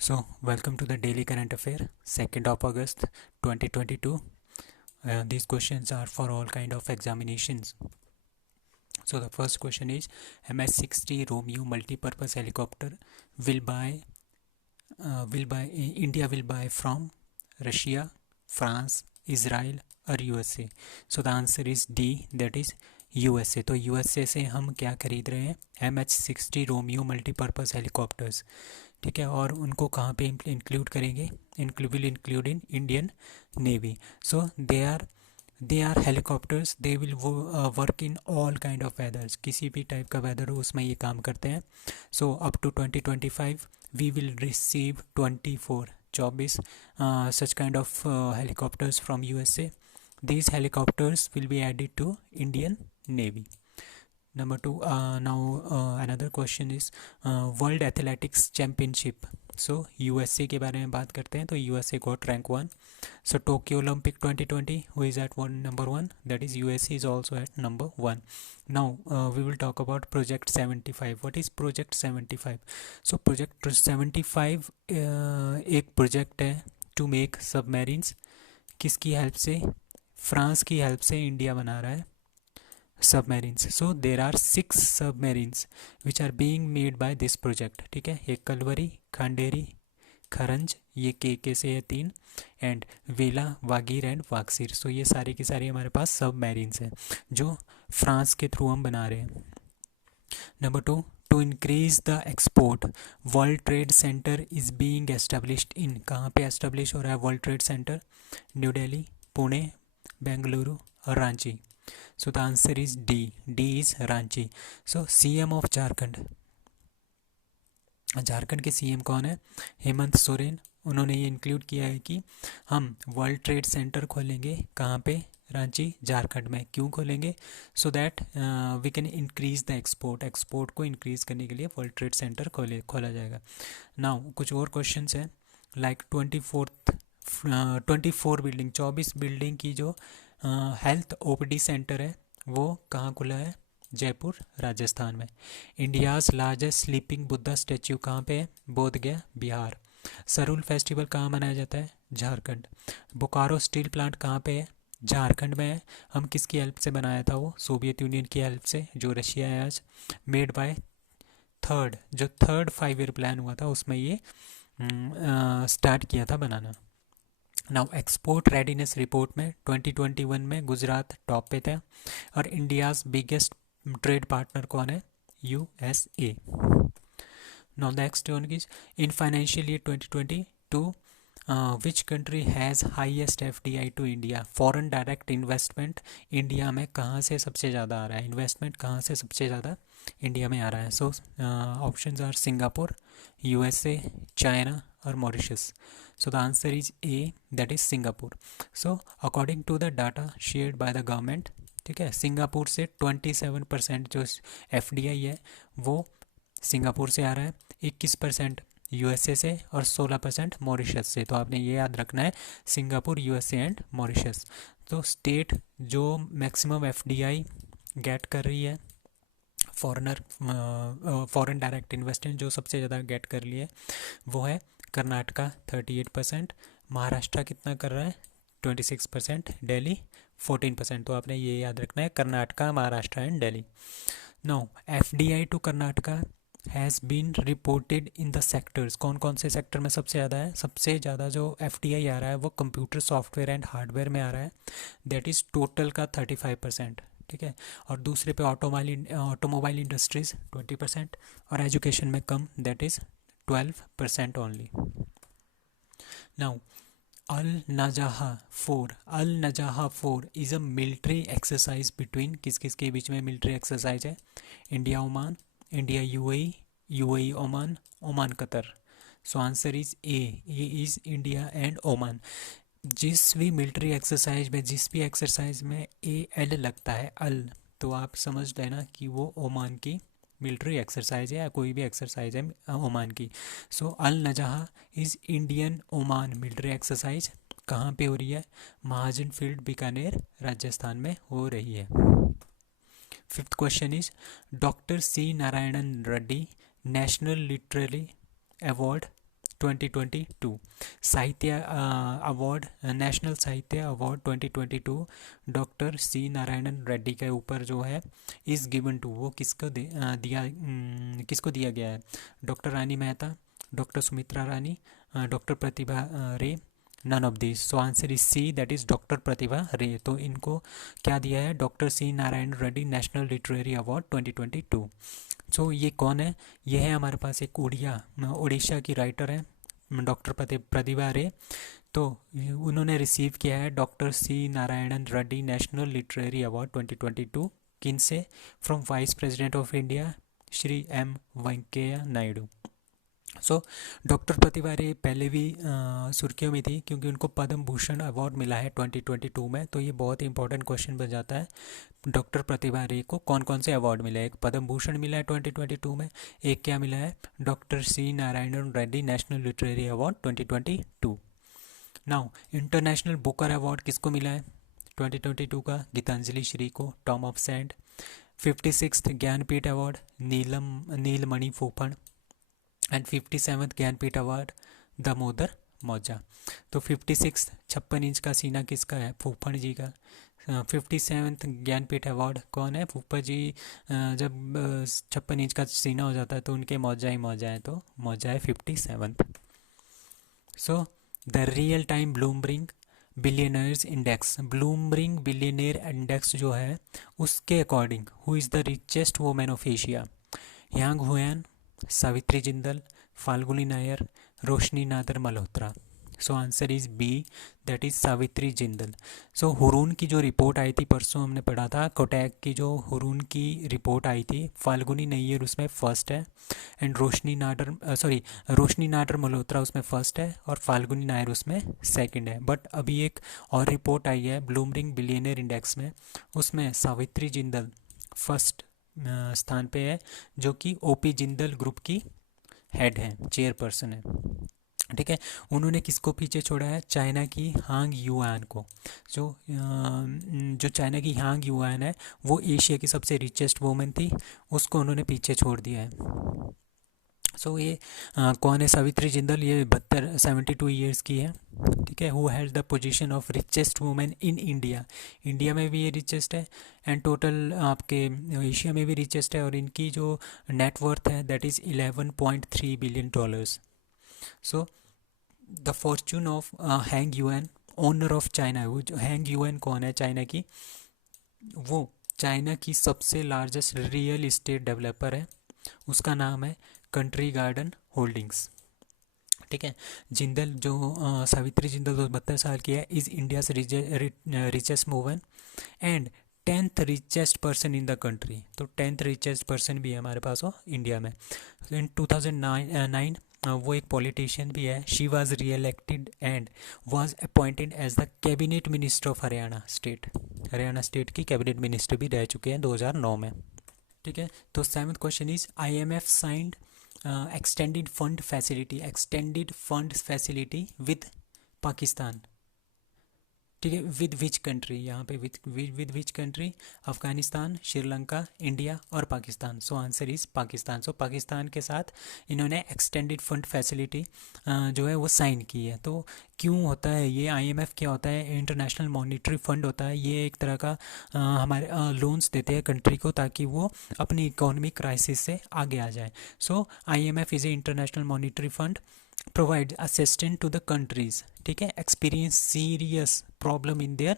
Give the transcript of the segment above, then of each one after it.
So, welcome to the Daily Current Affair, 2nd of August 2022. These questions are for all kind of examinations. So, the first question is MH-60 Romeo multi-purpose helicopter will buy India will buy from Russia, France, Israel और USA. So, the answer is D, that is USA. तो USA से हम क्या खरीद रहे हैं? MH-60 Romeo multipurpose helicopters. ठीक है, और उनको कहाँ पे इंक्लूड करेंगे? Will include in Indian navy. So they are helicopters, they will work in all kind of weathers. किसी भी टाइप का वेदर हो उसमें ये काम करते हैं. So up to 2025 we will receive 24 such kind of helicopters from USA. These helicopters will be added to Indian Navy. Number two, another question is World Athletics Championship. So USA के बारे में बात करते हैं तो USA got rank 1. So Tokyo Olympic 2020, who is at number 1? That is USA is also at number 1. Now we will talk about Project 75. What is Project 75? So Project 75 एक project है to make submarines. किसकी help से? France की help से India बना रहा है submarines. So there are 6 submarines which are being made by this project. ठीक है, एक कलवरी, खांडेरी, खरंज, ये के से है 3, एंड वेला, वागीर एंड वाक्सीर. सो ये सारी की सारी हमारे पास सबमरीन्स हैं जो फ्रांस के थ्रू हम बना रहे हैं. Number 2, to increase the export world trade centre is being established in. कहाँ पे एस्टेब्लिश हो रहा है world trade centre? New Delhi, Pune, Bengaluru और Ranchi. So the answer is D. D is Ranchi. So CM of Jharkhand के CM कौन है? हेमंत सोरेन. उन्होंने ये इंक्लूड किया है कि हम वर्ल्ड ट्रेड सेंटर खोलेंगे. कहाँ पे? रांची, झारखंड में. क्यों खोलेंगे? So that we can increase the export को इंक्रीज करने के लिए वर्ल्ड ट्रेड सेंटर खोला जाएगा. नाउ कुछ और क्वेश्चन हैं लाइक 24 बिल्डिंग, 24 बिल्डिंग की जो हेल्थ ओपीडी सेंटर है वो कहाँ खुला है? जयपुर, राजस्थान में. India's largest sleeping Buddha statue कहाँ पे है? बोध गया, बिहार. सरुल फेस्टिवल कहाँ मनाया जाता है? झारखंड. बोकारो स्टील प्लांट कहाँ पे है? झारखंड में है. हम किसकी हेल्प से बनाया था वो? सोवियत यूनियन की हेल्प से, जो रशिया है आज. Made by third 5 year plan हुआ था उसमें ये स्टार्ट किया था बनाना. नाउ एक्सपोर्ट रेडीनेस रिपोर्ट में 2021 में गुजरात टॉप पे था. और इंडियाज़ बिगेस्ट ट्रेड पार्टनर कौन है? USA. Now next one is in financial year 2022 which country has highest FDI to India. Foreign direct investment India में कहाँ से सबसे ज़्यादा आ रहा है? इन्वेस्टमेंट कहाँ से सबसे ज़्यादा इंडिया में आ रहा है? So options are Singapore, USA, China और Mauritius. So the answer is A, that is Singapore. So according to the data shared by the government, ठीक है, सिंगापुर से 27% जो FDI है वो सिंगापुर से आ रहा है, 21% USA से और 16% मॉरिशस से. तो आपने ये याद रखना है, सिंगापुर, USA एंड मॉरिशस. तो स्टेट जो मैक्सिमम FDI गेट कर रही है, फॉरेन डायरेक्ट इन्वेस्टमेंट जो सबसे ज़्यादा गेट कर रही है वो है कर्नाटका 38%, महाराष्ट्र कितना कर रहा है? 26%, दिल्ली 14%. तो आपने ये याद रखना है, Karnataka, Maharashtra and Delhi. Now FDI to Karnataka has been reported in the sectors. कौन कौन से सेक्टर में सबसे ज़्यादा है? सबसे ज़्यादा जो FDI आ रहा है वो कंप्यूटर, सॉफ्टवेयर एंड हार्डवेयर में आ रहा है. दैट इज़ टोटल का 35%. ठीक है, और दूसरे पे ऑटोमोबाइल इंडस्ट्रीज़ 20% और एजुकेशन में कम, that is 12% only. Now Al Najah 4 is a military exercise between. किस किस के बीच में मिलिट्री एक्सरसाइज है? India Oman, India UAE Oman, Oman Qatar. So answer is A is India and Oman. जिस भी मिलिट्री एक्सरसाइज में, जिस भी एक्सरसाइज में AL लगता है, अल, तो आप समझ लेना कि वो ओमान की मिलिट्री एक्सरसाइज है या कोई भी एक्सरसाइज है ओमान की. So Al Najah is Indian Oman military exercise. कहाँ पे हो रही है? महाजन फील्ड, बीकानेर, राजस्थान में हो रही है. Fifth question is doctor C. Narayanan Reddy national literary award 2022। Sahitya award, national Sahitya award 2022 doctor C Narayanan Reddy के ऊपर जो है इज़ गिवन टू, वो किसको दिया गया है? Doctor Rani Mehta, doctor Sumitra Rani, doctor Pratibha Ray, none of this. So answer is C, that is doctor Pratibha Ray. तो इनको क्या दिया है? Doctor C Narayan Reddy national literary award 2022। So ये कौन है? ये है हमारे पास एक उड़ीसा की राइटर है डॉक्टर प्रतिभा रे। तो उन्होंने रिसीव किया है doctor C Narayanan Reddy national literary award 2022। किन से? From vice president of India Shri M Venkaiah Naidu. So doctor Pratibha Ray पहले भी सुर्खियों में थी क्योंकि उनको पद्म भूषण अवार्ड मिला है 2022 में। तो ये बहुत ही इंपॉर्टेंट क्वेश्चन बन जाता है, डॉक्टर प्रतिभा रे को कौन कौन से अवार्ड मिले हैं? एक पद्म भूषण मिला है 2022 में, एक क्या मिला है? Doctor C Narayanan Reddy national literary award 2022। Now international Booker award किसको मिला है 2022 का? गीतांजलि श्री को, tomb of sand. 56th Jnanpith award Nilmani फूफड़ and 57th Jnanpith award Damodar Mauzo. तो 56 56 इंच का सीना किसका है? फूफड़ जी का। 57th ज्ञानपीठ अवार्ड कौन है? फूफड़ जी। जब 56 इंच का सीना हो जाता है तो उनके मौजा ही मौजा है, तो मौजा है 57th। So the real time Bloomberg billionaires index, Bloomberg billionaire index जो है उसके according who is the richest women of Asia? Yang Huiyan, Savitri Jindal, Falguni Nayar, Roshni Nadar Malhotra. So answer is B, that is Savitri Jindal. So Hurun की जो रिपोर्ट आई थी परसों हमने पढ़ा था, कोटैक की जो हुरून की रिपोर्ट आई थी, फाल्गुनी नैयर उसमें फर्स्ट है एंड रोशनी नाडर मल्होत्रा उसमें फर्स्ट है और फाल्गुनी नायर उसमें सेकंड है। बट अभी एक और रिपोर्ट आई है ब्लूमबर्ग बिलियनर इंडेक्स में, उसमें सावित्री जिंदल फर्स्ट स्थान पे है, जो कि ओपी जिंदल ग्रुप की हेड है, चेयरपर्सन है। ठीक है, उन्होंने किसको पीछे छोड़ा है? चाइना की हांग युआन को। जो चाइना की हांग युआन है वो एशिया की सबसे रिचेस्ट वुमेन थी, उसको उन्होंने पीछे छोड़ दिया है। सो ये कौन है? सावित्री जिंदल। ये 72 ईयर्स की है। ठीक है, who has the position of richest women in India. India में भी ये रिचेस्ट है एंड टोटल आपके एशिया में भी रिचेस्ट है, और इनकी जो नेटवर्थ है that is $11.3 billion. So the Fortune of hang UN, owner of China. वो जो हैंग यूएन कौन है चाइना की? वो चाइना की सबसे लार्जेस्ट रियल इस्टेट डेवलपर है, उसका नाम है कंट्री गार्डन होल्डिंग्स। ठीक है, जिंदल जो सावित्री जिंदल 72 साल की है, is India's richest woman and 10th richest person in the country. तो 10th रिचेस्ट पर्सन भी है हमारे पास वो इंडिया में। इन 2009 वो एक पॉलिटिशियन भी है। She was reelected and was appointed as the cabinet minister of Haryana state. Haryana state की कैबिनेट मिनिस्टर भी रह चुके हैं 2009 में। ठीक है, तो 7th question is IMF signed extended fund facility with Pakistan. ठीक है, विद विच कंट्री? यहाँ पे with which country? Afghanistan, Sri Lanka, India और Pakistan. So answer is Pakistan. So Pakistan के साथ इन्होंने एक्सटेंडेड फंड फैसिलिटी जो है वो साइन की है। तो क्यों होता है ये? IMF क्या होता है? इंटरनेशनल मॉनिटरी फंड होता है। ये एक तरह का हमारे लोन्स देते हैं कंट्री को ताकि वो अपनी इकोनॉमिक क्राइसिस से आगे आ जाए। So IMF is a international monetary fund provide assistant to the countries, ठीक है, experience serious problem in their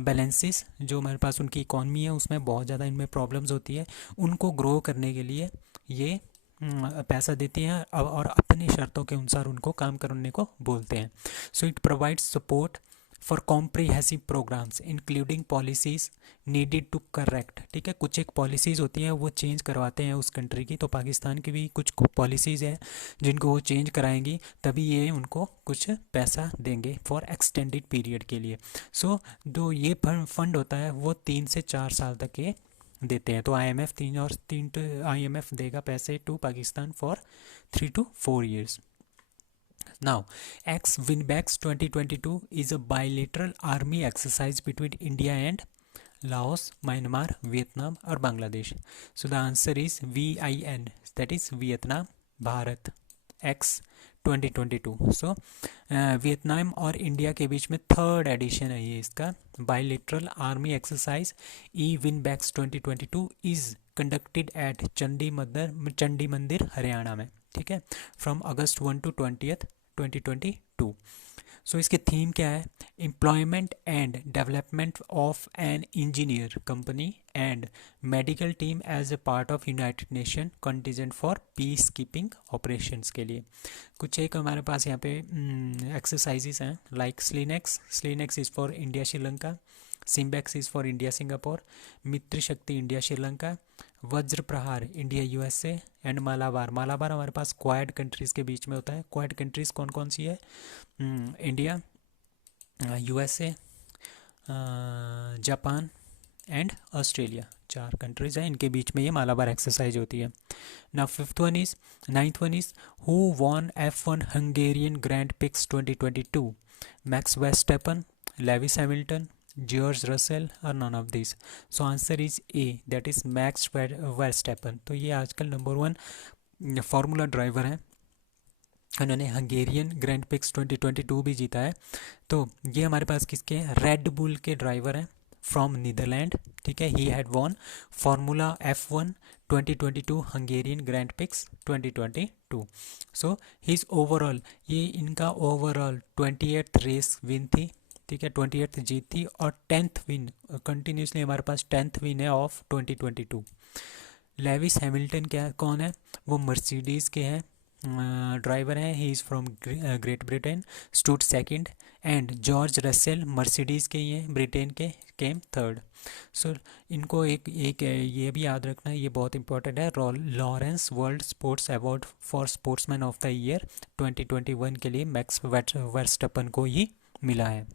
balances. जो हमारे पास उनकी इकॉनमी है उसमें बहुत ज़्यादा इनमें प्रॉब्लम्स होती है, उनको ग्रो करने के लिए ये पैसा देती हैं और अपनी शर्तों के अनुसार उनको काम करने को बोलते हैं। So it provides support for comprehensive programmes including policies needed to correct. ठीक है, कुछ एक पॉलिसीज़ होती हैं वो चेंज करवाते हैं उस कंट्री की। तो पाकिस्तान की भी कुछ पॉलिसीज़ हैं जिनको वो चेंज कराएंगी, तभी ये उनको कुछ पैसा देंगे फॉर एक्सटेंडेड पीरियड के लिए। सो जो ये फंड होता है वो 3 से 4 साल तक के देते हैं। तो IMF देगा पैसे to Pakistan for 3 to 4 years. Now, Winbacks 2022 is a bilateral army exercise between India and Laos, Myanmar, Vietnam or Bangladesh. So the answer is VIN, that is Vietnam, Bharat. X 2022। So Vietnam और India के बीच में third edition है ये इसका bilateral army exercise ई VINBAX 2022 is conducted at Chandimandir Haryana में, ठीक है, फ्रॉम अगस्त 1 to 20th 2022। सो इसके थीम क्या है? Employment and development of an engineer company and medical team as a part of united nation contingent for peacekeeping operations के लिए। कुछ एक हमारे पास यहाँ पे एक्सरसाइजेस हैं like SLINEX is for India Sri Lanka, SIMBEX is for India Singapore, Mitra Shakti India Sri Lanka, वज्र प्रहार इंडिया यूएसए एंड मालाबार हमारे पास क्वाड कंट्रीज़ के बीच में होता है। क्वाड कंट्रीज़ कौन कौन सी है? India, USA, Japan and Australia, 4 countries हैं, इनके बीच में ये मालाबार एक्सरसाइज होती है। ना ninth one is who won F1 Hungarian grand prix 2022? Max Verstappen, Lewis Hamilton, George Russell और none of this. So answer is A, that is Max Verstappen. तो ये आजकल नंबर 1 फार्मूला ड्राइवर हैं, उन्होंने हंगेरियन ग्रैंड पिक्स 2022 भी जीता है। तो ये हमारे पास किसके हैं? रेड बुल के ड्राइवर हैं फ्रॉम नीदरलैंड, ठीक है। He had won formula F1 2022 Hungarian grand prix 2022। So his overall, ये इनका ओवरऑल 28th रेस विन थी, ठीक है, 28th जीत थी और 10th विन कंटिन्यूसली हमारे पास 10th विन है ऑफ 2022। लेविस हैमिल्टन क्या कौन है? वो मर्सिडीज़ के हैं ड्राइवर हैं, he is from great Britain, stood second, and George Russell Mercedes के ही हैं, ब्रिटेन के, केम थर्ड। सो इनको एक ये भी याद रखना है, ये बहुत इंपॉर्टेंट है, Lawrence world sports award for sportsman of the year 2021 के लिए मैक्स वर्स्टपन को ही मिला है।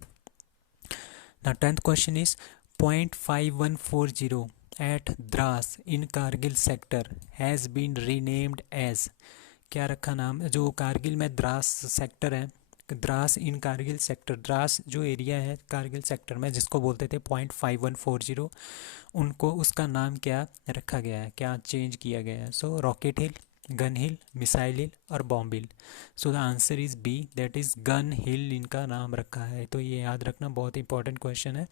ना 10th question is .5140 at Dras in Kargil sector has been renamed as. क्या रखा नाम? जो कारगिल में द्रास सेक्टर है, द्रास इन कारगिल सेक्टर, द्रास जो एरिया है कारगिल सेक्टर में जिसको बोलते थे .5140, उनको उसका नाम क्या रखा गया है, क्या चेंज किया गया है? So rocket hill, gun hill, missile hill और bomb hill. So the answer is B, that is gun hill इनका नाम रखा है। तो ये याद रखना, बहुत इंपॉर्टेंट क्वेश्चन है।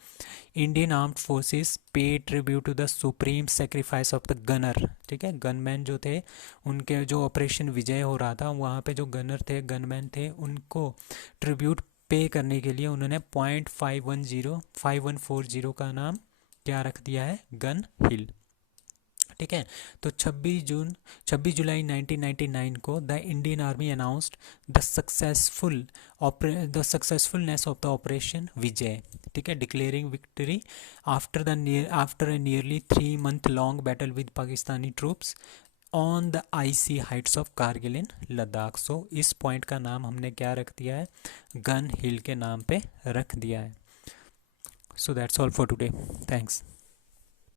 इंडियन आर्म्ड फोर्सेस पे tribute to the supreme sacrifice of the gunner, ठीक है, गनमैन जो थे, उनके जो ऑपरेशन विजय हो रहा था वहाँ पे जो गनर थे, गनमैन थे, उनको ट्रिब्यूट पे करने के लिए उन्होंने .5140 का नाम क्या रख दिया है? गन हिल, ठीक है। तो 26 जुलाई 1999 को the Indian army announced the successfulness of the operation Vijay, ठीक है, declaring victory after a nearly 3 month long battle with Pakistani troops on the icy heights of Kargil in Ladakh. So इस पॉइंट का नाम हमने क्या रख दिया है? गन हिल के नाम पे रख दिया है। So that's all for today, thanks.